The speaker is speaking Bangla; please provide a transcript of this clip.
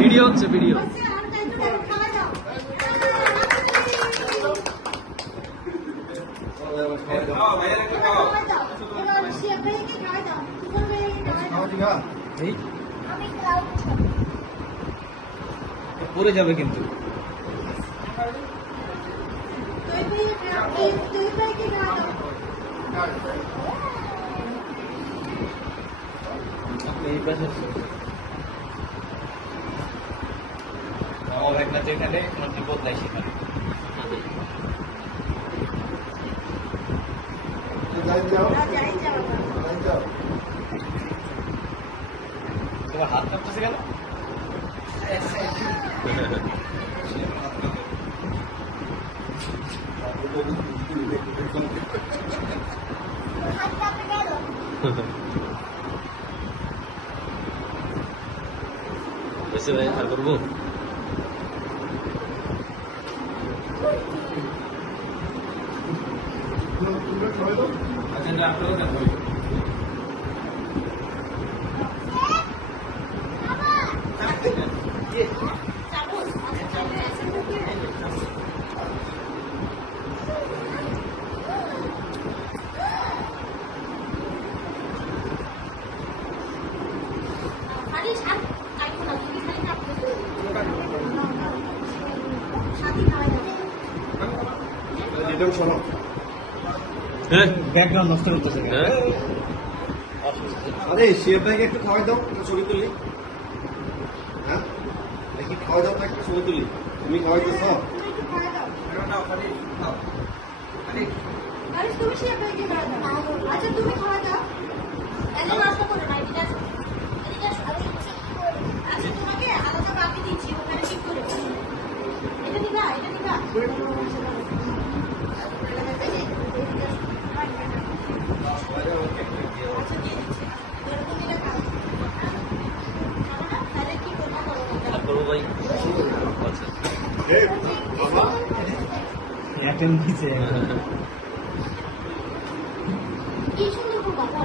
ভিডিও হচ্ছে ভিডিও। পড়ে যাবে কিন্তু। এই পাশে আমার একটা যেখানে মানে বদলাই সেখানে তোমার হাত কাঁপতেছে কেন? वैसे भाई আর করবো ব্যাকগ্রাউন্ড নষ্ট করতেছে। আরে শিয়া ভাইকে একটু খাওয়াই দাও, ছবি তুলি। হ্যাঁ দেখি খাওয়া দাও, একটা ছবি তুলি। তুমি খাওয়াইতেছ? তুমি শিয়া ভাইকে খাওয়া দাও। আচ্ছা তুমি খাওয়া দাও। এত নষ্ট করো না, ঠিক আছে? আচ্ছা তোমাকে আলাদা বাকি দিচ্ছি, ওখানে ঠিক করে এটা দিবা, এটা দিবা। করবো ভাই। কি সুন্দর কথা